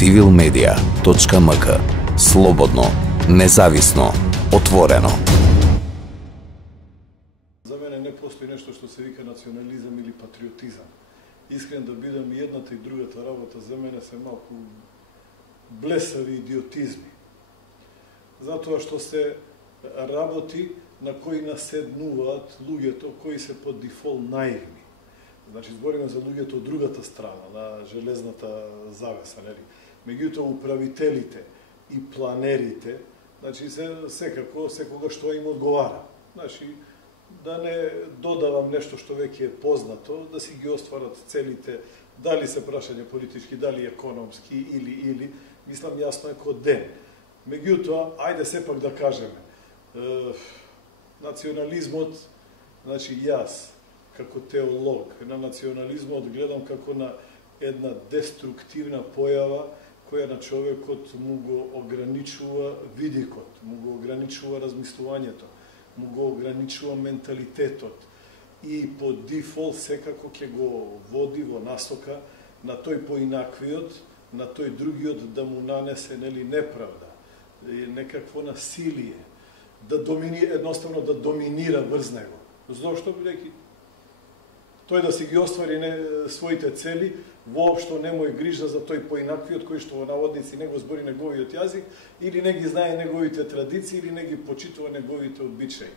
civilmedia.mk. Слободно, независно, отворено. За мене не постои нешто што се вика национализам или патриотизам. Искрен да бидам, и едната и другата работа за мене се малку блесави идиотизми. Затоа што се работи на кои наседнуваат луѓето кои се по дефолт наивни. Значи, збориме за луѓето од другата страна, на железната завеса, нели? Меѓутоа, управителите и планерите, значи, секогаш што им одговара. Значи, да не додавам нешто што веќе е познато, да си ги остварат целите, дали се прашање политички, дали економски, или, мислам, јасно е код ден. Меѓутоа, ајде сепак да кажеме, национализмот, значи јас, како теолог, на национализмот гледам како на една деструктивна појава која на човекот му го ограничува видикот, му го ограничува размислувањето, му го ограничува менталитетот и по дефолт секако ќе го води во насока на тој поинаквиот, на тој другиот да му нанесе неправда, некакво насилие, едноставно да доминира врз него. Зошто, бидејќи тој да си ги оствари своите цели, воопшто не му е грижа за тој поинаквиот кој што во наводници не го збори неговиот јазик, или не ги знае неговите традиции, или не ги почитува неговите обичаи.